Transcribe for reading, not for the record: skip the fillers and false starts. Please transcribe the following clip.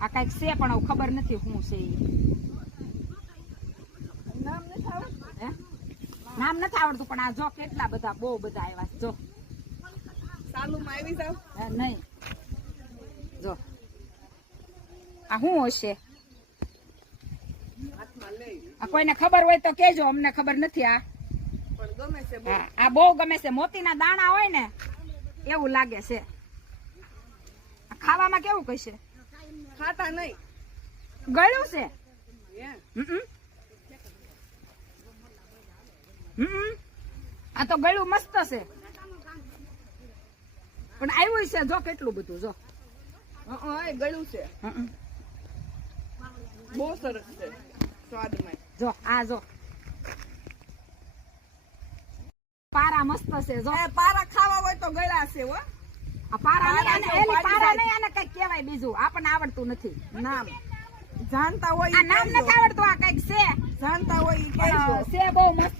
આ કઈક છે પણ હવે ખબર નથી શું છે નામ નથી આવડતું પણ આ જો કેટલા બધા બહુ બધા આવ્યા જો સાલુમાં આવી જાવ નહીં જો આ શું હશે આ કોઈને ખબર હોય તો કેજો અમને ખબર નથી આ પણ ગમે છે આ બહુ ગમે છે મોતીના દાણા હોય ને એવું લાગે છે ખાવામાં કેવું કહેશે ખાતા નહીં ગળ્યું છે આ તો ગળ્યું મસ્ત છે પણ આવ્યું છે જો કેટલું બધું જો ગળ્યું છે બહુ સરસ છે સ્વાદમાં જો આ જો પારા મસ્ત છે જો પારા ખાવા હોય તો ગળા છે હો આ પારા નહીં પારા નહીં આને કઈક કહેવાય બીજું આપણને આવડતું નથી નામ જાણતા હોય આ નામ નથી આવડતું આ કઈક છે જાણતા હોય છે બહુ મસ્ત